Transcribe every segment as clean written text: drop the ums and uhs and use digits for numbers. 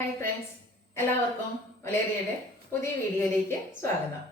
Hi friends, എല്ലാവർക്കും വലേറിയയുടെ പുതിയ വീഡിയോയിലേക്ക് സ്വാഗതം.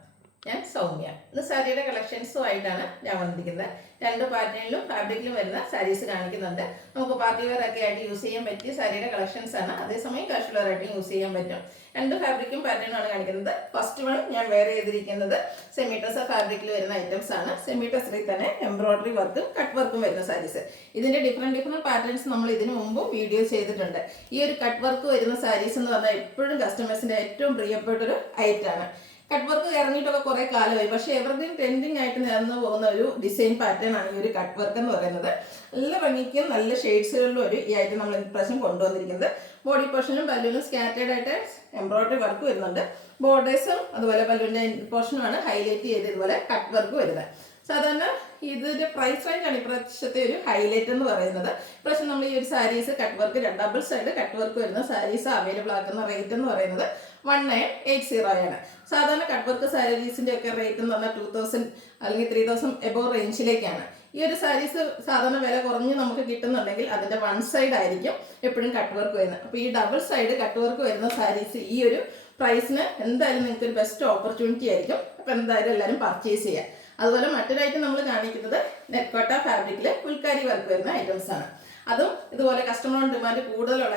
ഞാൻ സൗമ്യ. ഇന്ന് സാരിയുടെ കളക്ഷൻസുമായിട്ടാണ് ഞാൻ വന്നിരിക്കുന്നത്. രണ്ട് പാറ്റേണിലും ഫാബ്രിക്കിലും വരുന്ന സാരീസ് കാണിക്കുന്നുണ്ട്. നമുക്ക് പാർട്ടി വെയർ ഒക്കെ ആയിട്ട് യൂസ് ചെയ്യാൻ പറ്റിയ സാരിയുടെ കളക്ഷൻസ് ആണ്. അതേസമയം കാഷ്വൽ വെയർ ആയിട്ട് യൂസ് ചെയ്യാൻ പറ്റും. രണ്ട് ഫാബ്രിക്കും പാറ്റേണുമാണ് കാണിക്കുന്നത്. ഫസ്റ്റ് വൺ ഞാൻ വെയർ ചെയ്തിരിക്കുന്നത് സെമി ടസർ ഫാബ്രിക്കിൽ വരുന്ന ഐറ്റംസ് ആണ്. സെമി ടസറിൽ തന്നെ എംബ്രോയിഡറി വർക്കും കട്ട് വർക്കും വരുന്ന സാരീസ്. ഇതിന്റെ ഡിഫറെന്റ് പാറ്റേൺസ് നമ്മൾ ഇതിനു മുമ്പും വീഡിയോ ചെയ്തിട്ടുണ്ട്. ഈ ഒരു കട്ട് വർക്ക് വരുന്ന സാരീസ് എന്ന് പറഞ്ഞാൽ എപ്പോഴും കസ്റ്റമേഴ്സിന്റെ ഏറ്റവും പ്രിയപ്പെട്ടൊരു ഐറ്റം ആണ്. കട്ട് വർക്ക് ഇറങ്ങിയിട്ടൊക്കെ കുറെ കാലമായി, പക്ഷെ എവർഗ്രീൻ ട്രെൻഡിങ് ആയിട്ട് നിലനിന്ന് പോകുന്ന ഒരു ഡിസൈൻ പാറ്റേൺ ആണ് ഈ ഒരു കട്ട് വർക്ക് എന്ന് പറയുന്നത്. നല്ല ഭംഗിക്കും നല്ല ഷെയ്ഡ്സുകളിലും ഒരു ഈ ഐറ്റം നമ്മൾ ഇപ്രാവശ്യം കൊണ്ടുവന്നിരിക്കുന്നത്. ബോഡി പോർഷനും പല്ലുവിനും സ്കാറ്റേഡ് ആയിട്ട് എംബ്രോയിഡറി വർക്ക് വരുന്നുണ്ട്. ബോർഡേഴ്സും അതുപോലെ പല്ലുവിന്റെ പോർഷനുമാണ് ഹൈലൈറ്റ് ചെയ്ത് ഇതുപോലെ കട്ട് വർക്ക് വരുന്നത്. സാധാരണ ഇതിന്റെ പ്രൈസ് റേഞ്ച് ആണ് ഇപ്രാവശ്യത്തെ ഒരു ഹൈലൈറ്റ് എന്ന് പറയുന്നത്. ഇപ്രാവശ്യം നമ്മൾ ഈ ഒരു saris cut work double side cut work വരുന്ന സാരീസ് അവൈലബിൾ ആക്കുന്ന റേറ്റ് എന്ന് പറയുന്നത് 1980 ആണ്. സാധാരണ കട്ട് വർക്ക് സാരീസിന്റെ ഒക്കെ റേറ്റ് എന്ന് പറഞ്ഞാൽ 2000 അല്ലെങ്കിൽ 3000 എബോവ് റേഞ്ചിലേക്കാണ്. ഈ ഒരു സാരീസ് സാധാരണ വില കുറഞ്ഞ് നമുക്ക് കിട്ടുന്നുണ്ടെങ്കിൽ അതിന്റെ വൺ സൈഡ് ആയിരിക്കും എപ്പോഴും കട്ട് വർക്ക് വരുന്നത്. അപ്പോൾ ഈ ഡബിൾ സൈഡ് കട്ട് വർക്ക് വരുന്ന സാരീസ് ഈ ഒരു പ്രൈസിന് എന്തായാലും നിങ്ങൾക്ക് ഒരു ബെസ്റ്റ് ഓപ്പർച്യൂണിറ്റി ആയിരിക്കും. അപ്പോൾ എന്തായാലും എല്ലാവരും പർച്ചേസ് ചെയ്യാം. അതുപോലെ മറ്റൊരു ഐറ്റം നമ്മൾ കാണിക്കുന്നത് നെറ്റ്കോട്ട ഫാബ്രിക്കിൽ ഫുൾക്കാരി വർക്ക് വരുന്ന ഐറ്റംസ് ആണ്. അതും ഇതുപോലെ കസ്റ്റമർ ഓൺ ഡിമാൻഡ് കൂടുതലുള്ള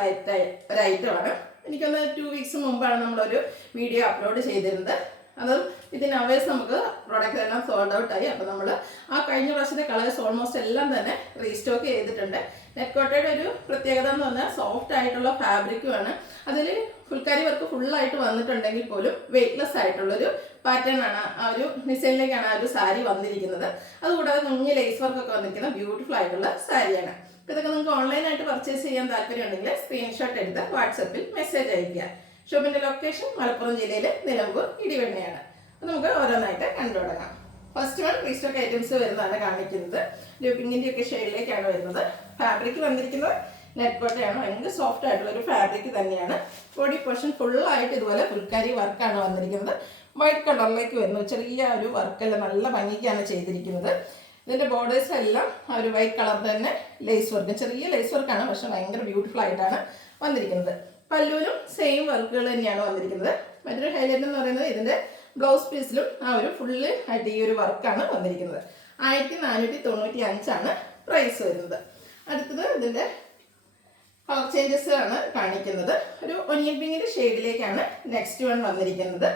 ഒരു ഐറ്റമാണ്. എനിക്കൊന്ന് 2 വീക്സ് മുമ്പാണ് നമ്മളൊരു വീഡിയോ അപ്ലോഡ് ചെയ്തിരുന്നത്. അതും ഇതിന് അവേഴ്സ് നമുക്ക് പ്രോഡക്റ്റ് എല്ലാം സോൾഡ് ഔട്ട് ആയി. അപ്പോൾ നമ്മൾ ആ കഴിഞ്ഞ വർഷത്തെ കളേഴ്സ് ഓൾമോസ്റ്റ് എല്ലാം തന്നെ റീസ്റ്റോക്ക് ചെയ്തിട്ടുണ്ട്. നെറ്റ്കോട്ടയുടെ ഒരു പ്രത്യേകത എന്ന് പറഞ്ഞാൽ സോഫ്റ്റ് ആയിട്ടുള്ള ഫാബ്രിക്കുമാണ്. അതിൽ ഫുൾക്കാരി വർക്ക് ഫുള്ളായിട്ട് വന്നിട്ടുണ്ടെങ്കിൽ പോലും വെയ്റ്റ്ലെസ് ആയിട്ടുള്ളൊരു പാറ്റേൺ ആണ്, ആ ഒരു ഡിസൈനിലേക്കാണ് ആ ഒരു സാരി വന്നിരിക്കുന്നത്. അതുകൂടാതെ കുഞ്ഞ് ലേസ് വർക്കൊക്കെ വന്നിരിക്കുന്ന ബ്യൂട്ടിഫുൾ ആയിട്ടുള്ള സാരിയാണ്. അപ്പോൾ ഇതൊക്കെ നിങ്ങൾക്ക് ഓൺലൈനായിട്ട് പർച്ചേസ് ചെയ്യാൻ താല്പര്യമുണ്ടെങ്കിൽ സ്ക്രീൻഷോട്ട് എടുത്ത് വാട്സപ്പിൽ മെസ്സേജ് അയയ്ക്കുക. ഷോപ്പിന്റെ ലൊക്കേഷൻ മലപ്പുറം ജില്ലയിലെ നിലമ്പൂർ ഇടിവെണ്ണയാണ്. അപ്പോൾ നമുക്ക് ഓരോന്നായിട്ട് കണ്ടു തുടങ്ങാം. ഫസ്റ്റ് വൺ റീസ്റ്റോക്ക് ഐറ്റംസ് വരുന്നതാണ് കാണിക്കുന്നത്. പിങ്കിന്റെ ഒക്കെ ഷെയ്ഡിലേക്കാണ് വരുന്നത്. ഫാബ്രിക് വന്നിരിക്കുന്നത് നെറ്റ്കോട്ടയാണ്. ഭയങ്കര സോഫ്റ്റ് ആയിട്ടുള്ള ഒരു ഫാബ്രിക് തന്നെയാണ്. ബോഡി പോർഷൻ ഫുള്ളായിട്ട് ഇതുപോലെ ഫുൾക്കാരി വർക്കാണ് വന്നിരിക്കുന്നത്. വൈറ്റ് കളറിലേക്ക് വരുന്നു. ചെറിയ ഒരു വർക്കെല്ലാം നല്ല ഭംഗിക്കാണ് ചെയ്തിരിക്കുന്നത്. ഇതിന്റെ ബോർഡേഴ്സ് എല്ലാം ആ ഒരു വൈറ്റ് കളർ തന്നെ ലേസ് വർക്ക്, ചെറിയ ലേസ് വർക്കാണ്, പക്ഷെ ഭയങ്കര ബ്യൂട്ടിഫുൾ ആയിട്ടാണ് വന്നിരിക്കുന്നത്. പല്ലുവിലും സെയിം വർക്കുകൾ തന്നെയാണ് വന്നിരിക്കുന്നത്. മറ്റൊരു ഹൈലൈറ്റ് എന്ന് പറയുന്നത് ഇതിന്റെ ബ്ലൗസ് പീസിലും ആ ഒരു ഫുള്ള് ആയിട്ട് ഈ ഒരു വർക്കാണ് വന്നിരിക്കുന്നത്. 1495 പ്രൈസ് വരുന്നത്. അടുത്തത് ഇതിന്റെ കളർ ചേഞ്ചസ് ആണ് കാണിക്കുന്നത്. ഒരു ഒനിയൻ പിങ്കിന്റെ ഷെയ്ഡിലേക്കാണ് നെക്സ്റ്റ് വൺ വന്നിരിക്കുന്നത്.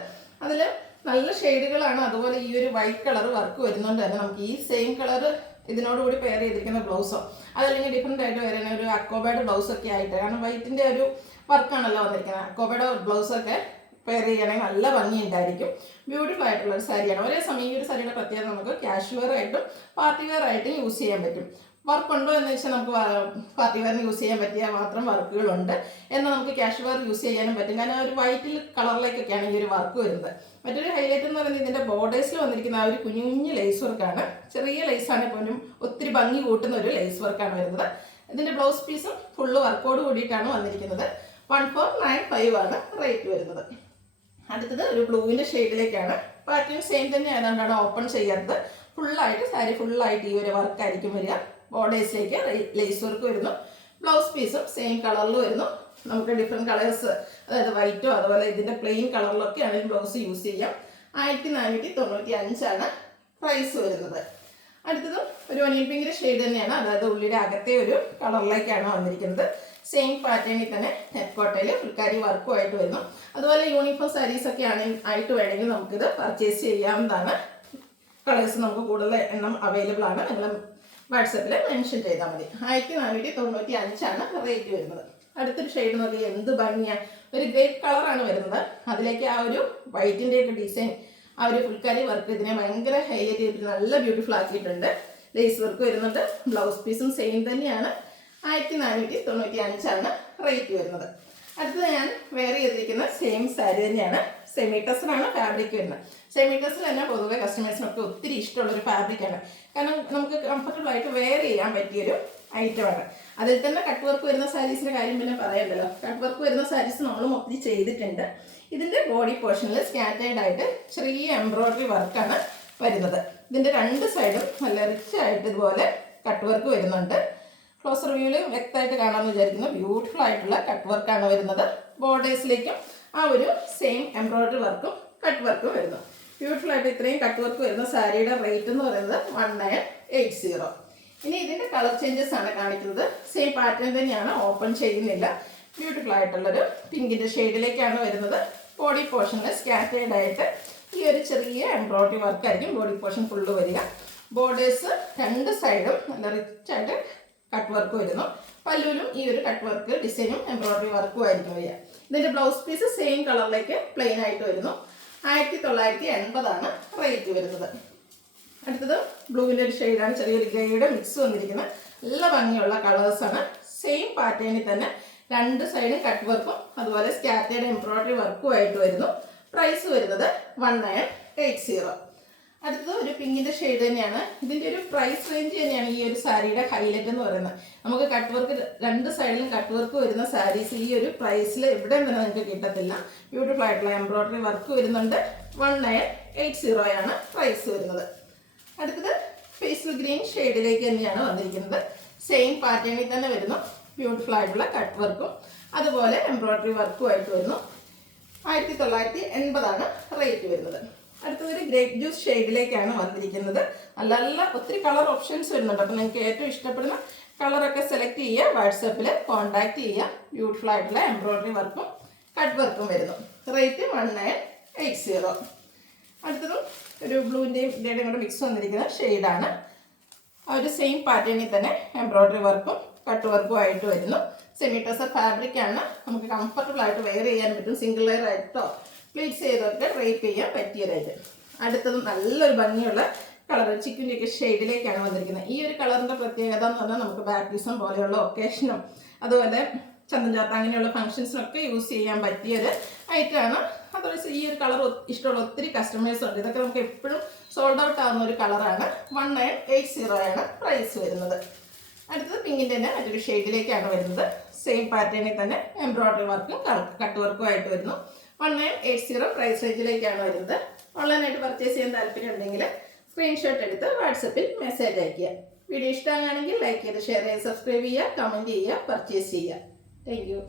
അതിൽ നല്ല ഷെയ്ഡുകളാണ്. അതുപോലെ ഈ ഒരു വൈറ്റ് കളർ വർക്ക് വരുന്നതുകൊണ്ട് തന്നെ നമുക്ക് ഈ സെയിം കളർ ഇതിനോടുകൂടി പെയർ ചെയ്തിരിക്കുന്ന ബ്ലൗസോ അതല്ലെങ്കിൽ ഡിഫറെൻ്റ് ആയിട്ട് വരുന്ന ഒരു അക്കോബയുടെ ബ്ലൗസൊക്കെ ആയിട്ട്, കാരണം വൈറ്റിൻ്റെ ഒരു വർക്കാണല്ലോ വന്നിരിക്കുന്നത്. അക്കോബയുടെ ബ്ലൗസൊക്കെ പെയർ ചെയ്യണമെങ്കിൽ നല്ല ഭംഗിയുണ്ടായിരിക്കും. ബ്യൂട്ടിഫുൾ ആയിട്ടുള്ള ഒരു സാരിയാണ്. ഒരേ സമയം ഈ ഒരു സാരിയുടെ പ്രത്യേകത നമുക്ക് കാഷ്വൽ ആയിട്ടും പാർട്ടി വെയർ ആയിട്ടും യൂസ് ചെയ്യാൻ പറ്റും. വർക്ക് ഉണ്ടോ എന്ന് വെച്ചാൽ നമുക്ക് പാർട്ടി വെയറിന് യൂസ് ചെയ്യാൻ പറ്റിയ മാത്രം വർക്കുകളുണ്ട്. എന്നാൽ നമുക്ക് ക്യാഷ് വെയർ യൂസ് ചെയ്യാനും പറ്റും. കാരണം ഒരു വൈറ്റിൽ കളറിലേക്കൊക്കെയാണ് ഈ ഒരു വർക്ക് വരുന്നത്. മറ്റൊരു ഹൈലൈറ്റ് എന്ന് പറയുന്നത് ഇതിന്റെ ബോർഡേഴ്സിൽ വന്നിരിക്കുന്ന ആ ഒരു കുഞ്ഞു കുഞ്ഞു ലേസ് വർക്കാണ്. ചെറിയ ലേസാണ് പോലും ഒത്തിരി ഭംഗി കൂട്ടുന്ന ഒരു ലേസ് വർക്കാണ് വരുന്നത്. ഇതിന്റെ ബ്ലൗസ് പീസും ഫുള്ള് വർക്കോട് കൂടിയിട്ടാണ് വന്നിരിക്കുന്നത്. 1495 ആണ് റേറ്റ് വരുന്നത്. അടുത്തത് ഒരു ബ്ലൂവിന്റെ ഷെയ്ഡിലേക്കാണ്. പാറ്റേൺ സെയിം തന്നെ ആയതുകൊണ്ടാണ് ഓപ്പൺ ചെയ്യാത്തത്. ഫുള്ളായിട്ട് സാരി ഫുള്ളായിട്ട് ഈ ഒരു വർക്കായിരിക്കും വരിക. ബോർഡേഴ്സിലേക്ക് ലേസ് വർക്ക് വരുന്നു. ബ്ലൗസ് പീസും സെയിം കളറിൽ വരുന്നു. നമുക്ക് ഡിഫറെൻറ്റ് കളേഴ്സ്, അതായത് വൈറ്റോ അതുപോലെ ഇതിൻ്റെ പ്ലെയിൻ കളറിലൊക്കെ ആണെങ്കിൽ ബ്ലൗസ് യൂസ് ചെയ്യാം. 1495 പ്രൈസ് വരുന്നത്. അടുത്തതും ഒരു ഒനിയൻ പിങ്കിന്റെ ഷെയ്ഡ് തന്നെയാണ്. അതായത് ഉള്ളിയുടെ അകത്തെ ഒരു കളറിലേക്കാണ് വന്നിരിക്കുന്നത്. സെയിം പാറ്റേണിൽ തന്നെ നെറ്റ്കോട്ടയിൽ ഫുൾക്കാരി വർക്കുമായിട്ട് വരുന്നു. അതുപോലെ യൂണിഫോം സാരീസ് ഒക്കെ ആയിട്ട് വേണമെങ്കിൽ നമുക്കിത് പർച്ചേസ് ചെയ്യാവുന്നതാണ്. കളേഴ്സ് നമുക്ക് കൂടുതൽ എണ്ണം അവൈലബിൾ ആണ്. നിങ്ങൾ വാട്സപ്പിൽ മെൻഷൻ ചെയ്താൽ മതി. 1495 റേറ്റ് വരുന്നത്. അടുത്തൊരു ഷെയ്ഡ് നോക്കിയാൽ എന്ത് ഭംഗിയാണ്. ഒരു ഗ്രേപ്പ് കളറാണ് വരുന്നത്. അതിലേക്ക് ആ ഒരു വൈറ്റിൻ്റെ ഒക്കെ ഡിസൈൻ, ആ ഒരു ഫുൾക്കാരി വർക്ക് ഇതിനെ ഭയങ്കര ഹൈലൈറ്റ് ചെയ്തിട്ട് നല്ല ബ്യൂട്ടിഫുൾ ആക്കിയിട്ടുണ്ട്. ലേസ് വർക്ക് വരുന്നുണ്ട്. ബ്ലൗസ് പീസും സെയിം തന്നെയാണ്. 1495 റേറ്റ് വരുന്നത്. അടുത്തത് ഞാൻ വെയർ ചെയ്തിരിക്കുന്ന സെയിം സാരി തന്നെയാണ്. സെമി ടസറാണ് ഫാബ്രിക് വരുന്നത്. സെമി ടസർ തന്നെ പൊതുവെ കസ്റ്റമേഴ്സിനൊക്കെ ഒത്തിരി ഇഷ്ടമുള്ളൊരു ഫാബ്രിക്കാണ്. കാരണം നമുക്ക് കംഫർട്ടബിൾ ആയിട്ട് വെയർ ചെയ്യാൻ പറ്റിയൊരു ഐറ്റമാണ്. അതിൽ തന്നെ കട്ട് വർക്ക് വരുന്ന സാരീസിൻ്റെ കാര്യം പിന്നെ പറയണ്ടല്ലോ. കട്ട് വർക്ക് വരുന്ന സാരീസ് നമ്മളും ഒത്തിരി ചെയ്തിട്ടുണ്ട്. ഇതിൻ്റെ ബോഡി പോർഷനിൽ സ്കാറ്റേഡ് ആയിട്ട് ചെറിയ എംബ്രോയിഡറി വർക്കാണ് വരുന്നത്. ഇതിൻ്റെ രണ്ട് സൈഡും നല്ല റിച്ച് ആയിട്ട് ഇതുപോലെ കട്ട് വർക്ക് വരുന്നുണ്ട്. ക്ലോസ് റിവ്യൂവിൽ വ്യക്തമായിട്ട് കാണാമെന്ന് വിചാരിക്കുന്നു. ബ്യൂട്ടിഫുൾ ആയിട്ടുള്ള കട്ട് വർക്കാണ് വരുന്നത്. ബോർഡേഴ്സിലേക്കും ആ ഒരു സെയിം എംബ്രോയിഡറി വർക്കും കട്ട് വർക്കും വരുന്നു. ബ്യൂട്ടിഫുൾ ആയിട്ട് ഇത്രയും കട്ട് വർക്ക് വരുന്ന സാരിയുടെ റേറ്റ് എന്ന് പറയുന്നത് 1980. ഇനി ഇതിൻ്റെ കളർ ചേഞ്ചസ് ആണ് കാണിക്കുന്നത്. സെയിം പാറ്റേൺ തന്നെയാണ്, ഓപ്പൺ ചെയ്യുന്നില്ല. ബ്യൂട്ടിഫുൾ ആയിട്ടുള്ളൊരു പിങ്കിൻ്റെ ഷെയ്ഡിലേക്കാണ് വരുന്നത്. ബോഡി പോർഷനിൽ സ്കാറ്റേഡ് ആയിട്ട് ഈ ഒരു ചെറിയ എംബ്രോയിഡറി വർക്കായിരിക്കും ബോഡി പോർഷൻ ഫുള്ള് വരിക. ബോർഡേഴ്സ് രണ്ട് സൈഡും നല്ല റിച്ച് ആയിട്ട് കട്ട് വർക്ക് വരുന്നു. പല്ലുവിലും ഈ ഒരു കട്ട് വർക്ക് ഡിസൈനും എംബ്രോയിഡറി വർക്കും ആയിരിക്കും വരിക. ഇതിൻ്റെ ബ്ലൗസ് പീസ് സെയിം കളറിലേക്ക് പ്ലെയിൻ ആയിട്ട് വരുന്നു. 1980 റേറ്റ് വരുന്നത്. അടുത്തത് ബ്ലൂവിൻ്റെ ഒരു ഷെയ്ഡാണ്, ചെറിയൊരു ഗ്രേയുടെ മിക്സ് വന്നിരിക്കുന്നത്. നല്ല ഭംഗിയുള്ള കളേഴ്സാണ്. സെയിം പാറ്റേണിൽ തന്നെ രണ്ട് സൈഡും കട്ട് വർക്കും അതുപോലെ സ്കാറ്റേഡ് എംബ്രോയിഡറി വർക്കും ആയിട്ട് വരുന്നു. പ്രൈസ് വരുന്നത് 1980. അടുത്തത് ഒരു പിങ്കിൻ്റെ ഷെയ്ഡ് തന്നെയാണ്. ഇതിൻ്റെ ഒരു പ്രൈസ് റേഞ്ച് തന്നെയാണ് ഈ ഒരു സാരിയുടെ ഹൈലൈറ്റ് എന്ന് പറയുന്നത്. നമുക്ക് കട്ട് വർക്ക് രണ്ട് സൈഡിലും കട്ട് വർക്ക് വരുന്ന സാരീസ് ഈ ഒരു പ്രൈസിൽ എവിടെ നിന്ന് നിങ്ങൾക്ക് കിട്ടത്തില്ല. ബ്യൂട്ടിഫുൾ ആയിട്ടുള്ള എംബ്രോയിഡറി വർക്ക് വരുന്നുണ്ട്. 1980 പ്രൈസ് വരുന്നത്. അടുത്തത് പേസ്റ്റൽ ഗ്രീൻ ഷെയ്ഡിലേക്ക് തന്നെയാണ് വന്നിരിക്കുന്നത്. സെയിം പാറ്റേണിൽ തന്നെ വരുന്നു. ബ്യൂട്ടിഫുൾ ആയിട്ടുള്ള കട്ട് വർക്കും അതുപോലെ എംബ്രോയിഡറി വർക്കും ആയിട്ട് വരുന്നു. 1980 റേറ്റ് വരുന്നത്. അടുത്തതൊരു ഗ്രേപ്പ് ജ്യൂസ് ഷെയ്ഡിലേക്കാണ് വന്നിരിക്കുന്നത്. നല്ല ഒത്തിരി കളർ ഓപ്ഷൻസ് വരുന്നുണ്ട്. അപ്പോൾ നിങ്ങൾക്ക് ഏറ്റവും ഇഷ്ടപ്പെടുന്ന കളറൊക്കെ സെലക്ട് ചെയ്യുക, വാട്സാപ്പിൽ കോൺടാക്ട് ചെയ്യുക. ബ്യൂട്ടിഫുൾ ആയിട്ടുള്ള എംബ്രോയിഡറി വർക്കും കട്ട് വർക്കും വരുന്നു. റേറ്റ് 1980. അടുത്തതും ഒരു ബ്ലൂവിൻ്റെയും ഇതിൻ്റെയും കൂടെ മിക്സ് വന്നിരിക്കുന്ന ഷെയ്ഡാണ്. ആ ഒരു സെയിം പാറ്റേണിൽ തന്നെ എംബ്രോയിഡറി വർക്കും കട്ട് വർക്കും ആയിട്ട് വരുന്നു. സെമി ടസർ ഫാബ്രിക്കാണ്. നമുക്ക് കംഫർട്ടബിൾ ആയിട്ട് വെയർ ചെയ്യാൻ പറ്റും. സിംഗിൾ ലെയർ ആയിട്ടോ പ്ലീറ്റ്സ് ചെയ്തൊക്കെ ഡ്രൈപ്പ് ചെയ്യാൻ പറ്റിയതായിട്ട്. അടുത്തത് നല്ലൊരു ഭംഗിയുള്ള കളർ ചിക്കൻ്റെയൊക്കെ ഷെയ്ഡിലേക്കാണ് വന്നിരിക്കുന്നത്. ഈ ഒരു കളറിൻ്റെ പ്രത്യേകത എന്ന് പറഞ്ഞാൽ നമുക്ക് ബാപ്റ്റിസം പോലെയുള്ള ഒക്കേഷനും അതുപോലെ ചന്തൻചാർത്ത അങ്ങനെയുള്ള ഫംഗ്ഷൻസിനൊക്കെ യൂസ് ചെയ്യാൻ പറ്റിയൊരു ഐറ്റമാണ്. അതുപോലെ ഈ ഒരു കളർ ഇഷ്ടമുള്ള ഒത്തിരി കസ്റ്റമേഴ്സ് ഉണ്ട്. ഇതൊക്കെ നമുക്ക് എപ്പോഴും സോൾഡ് ഔട്ട് ആവുന്ന ഒരു കളറാണ്. 1980 പ്രൈസ് വരുന്നത്. അടുത്തത് പിങ്കിൻ്റെ തന്നെ മറ്റൊരു ഷെയ്ഡിലേക്കാണ് വരുന്നത്. സെയിം പാറ്റേണിൽ തന്നെ എംബ്രോയിഡറി വർക്കും കട്ട് വർക്കും ആയിട്ട് വരുന്നു. 1980 പ്രൈസ് റേഞ്ചിലേക്കാണ് വരുന്നത്. ഓൺലൈനായിട്ട് പർച്ചേസ് ചെയ്യാൻ താല്പര്യം ഉണ്ടെങ്കിൽ സ്ക്രീൻഷോട്ട് എടുത്ത് വാട്സപ്പിൽ മെസ്സേജ് അയയ്ക്കുക. വീഡിയോ ഇഷ്ടമാണെങ്കിൽ ലൈക്ക് ചെയ്ത് ഷെയർ ചെയ്ത് സബ്സ്ക്രൈബ് ചെയ്യുക, കമൻറ്റ് ചെയ്യുക, പർച്ചേസ് ചെയ്യുക. Thank you.